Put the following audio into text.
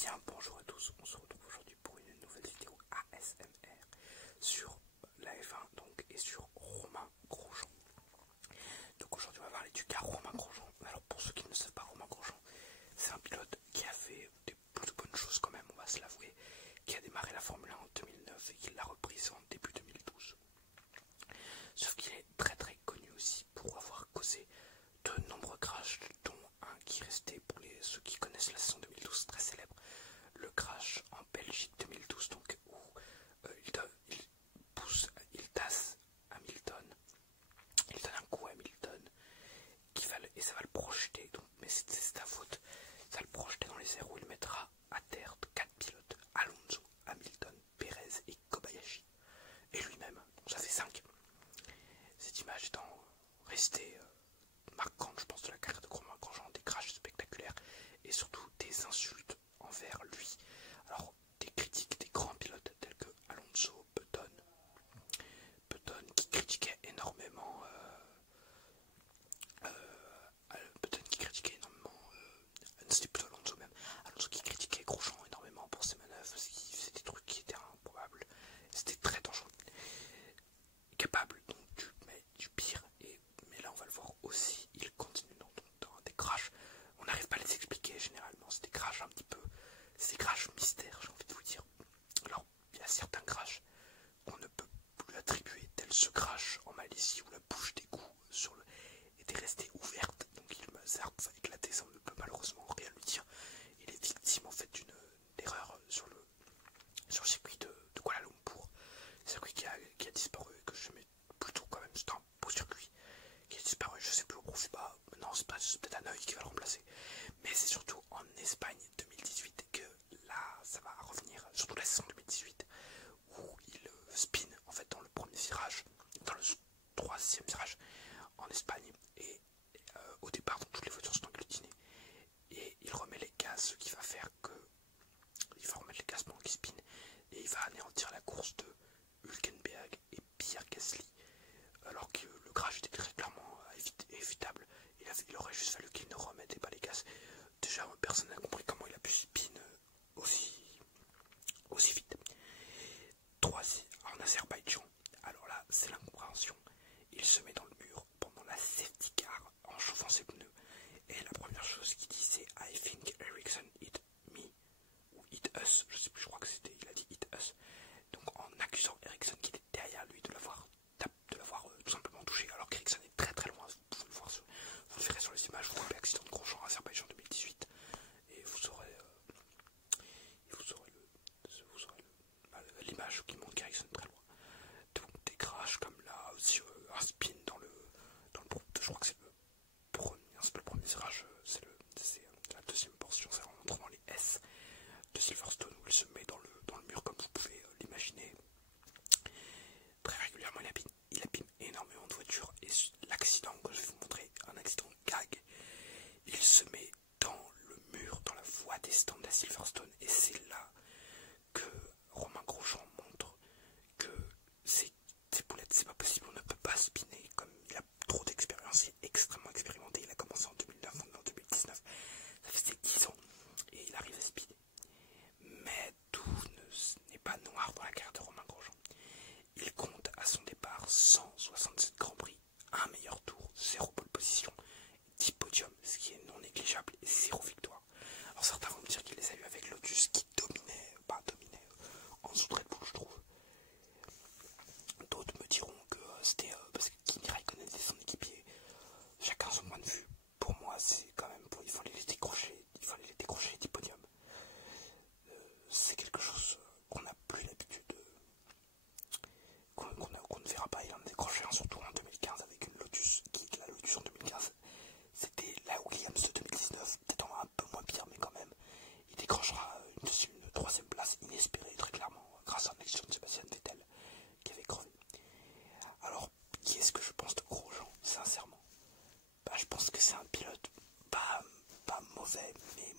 bien, bonjour à tous, on se retrouve aujourd'hui pour une nouvelle vidéo ASMR sur la F1 donc, et sur Romain Grosjean. Donc aujourd'hui on va parler du cas Romain Grosjean. Alors pour ceux qui ne savent pas, Romain Grosjean, c'est un pilote qui a fait des plutôt bonnes choses quand même, on va se l'avouer, qui a démarré la Formule 1 en 2009 et qui l'a reprise en début 2012. Sauf qu'il est très très connu aussi pour avoir causé de nombreux crashs, dont un qui restait pour ceux qui connaissent la saison 2012 très célèbre, le crash en Belgique 2012, donc où il tasse Hamilton, il donne un coup à Hamilton et ça va le projeter, donc, mais c'est sa faute, ça va le projeter dans les airs où il mettra à terre 4 pilotes, Alonso, Hamilton, Perez et Kobayashi, et lui-même, donc ça fait 5. Cette image étant restée marquante, je pense, de la carrière de Romain Grosjean, des crashs spectaculaires et surtout des insultes envers lui. Alors, des critiques des grands pilotes tels que Alonso, Button qui critiquait énormément c'était plutôt Alonso même, Alonso qui critiquait Grosjean énormément pour ses manœuvres, parce qu'il faisait des trucs qui étaient improbables, c'était très dangereux, capable donc du pire, mais là on va le voir aussi, il continue dans des crashs, on n'arrive pas à les expliquer généralement, c'est des crashs un petit peu, c'est des crashs mystères, j'ai envie de vous dire. Alors il y a certains crashs qu'on ne peut plus attribuer, tel ce crash en Malaisie où la bouche d'égout était restée ouverte, donc ça a éclaté, ça on ne peut malheureusement rien lui dire. Il est victime en fait d'une erreur sur le circuit de Kuala Lumpur, circuit qui a disparu, que j'aimais plutôt quand même, c'est un beau circuit qui a disparu, je sais plus au profit, non c'est peut-être un œil qui va le remplacer, mais c'est surtout en Espagne 2018 que là ça va revenir, surtout la saison 2018 où il spin en fait dans le premier virage, dans le troisième virage en Espagne, et au départ donc, toutes les voitures sont agglutinées et il remet les gaz, ce qui va faire que il va remettre les gaz pendant qu'il spin et il va anéantir la course de Hülkenberg et Pierre Gasly, alors que le crash était très clairement évitable. Il aurait juste fallu qu'il ne remette pas les gaz. Déjà personne n'a compris comment il a pu spin aussi vite. Troisième, en Azerbaïdjan, alors là c'est l'incompréhension, il se met dans le mur pendant la safety car en chauffant ses pneus, et la première chose qu'il dit c'est I think Ericsson hit me ou hit us, je sais plus, je crois que c'était, il a dit hit us, donc en accusant Ericsson qui était derrière lui de l'avoir tout simplement touché, alors qu'Ericsson est très très loin, vous pouvez le voir, vous le verrez sur les images, vous tapez accident de Grosjean Azerbaïdjan 2018 et vous aurez l'image qui montre qu'Ericsson est très loin. Donc des crashs comme là, aussi un spin dans le je crois que c'est le premier virage, c'est la deuxième portion, c'est en entrant dans les S de Silverstone où il se met dans le mur comme vous pouvez l'imaginer. Très régulièrement il abîme énormément de voitures, et l'accident que je vais vous montrer, un accident gag, il se met dans le mur, dans la voie des stands à Silverstone, et c'est là que Romain Grosjean montre que c'est boulettes, c'est pas possible, on ne peut pas spinner, comme il a trop d'expérience, il est extrêmement expérimenté, il a commencé en 2009, on est en 2019, ça faisait 10 ans, et il arrive à spinner. Mais tout n'est pas noir dans la carrière de Romain Grosjean. Il compte à son départ 167 Grands Prix, un meilleur tour, 0 pole position, 10 podiums, ce qui est non négligeable, et 0 victoire. Alors certains vont me dire qu'il les a eu avec Lotus qui dominait en dessous de Red Bull, je trouve. D'autres me diront que c'était parce que Kimi Raikkonen était son équipier. Chacun son point de vue. Pour moi, c'est quand même, il fallait les décrocher les 10 podiums. C'est quelque chose qu'on n'a plus l'habitude, qu'on ne verra pas. Il en a décroché un surtout en 2015 avec une Lotus, qui est la Lotus en 2015. C'était la Williams de 2019, peut-être un peu moins pire, mais quand même. Il décrochera une troisième place inespérée, très clairement, grâce à un accident de Sébastien Vettel qui avait crevé. Alors, qui est-ce que je pense de Grosjean, sincèrement? Je pense que c'est un pilote pas mauvais, mais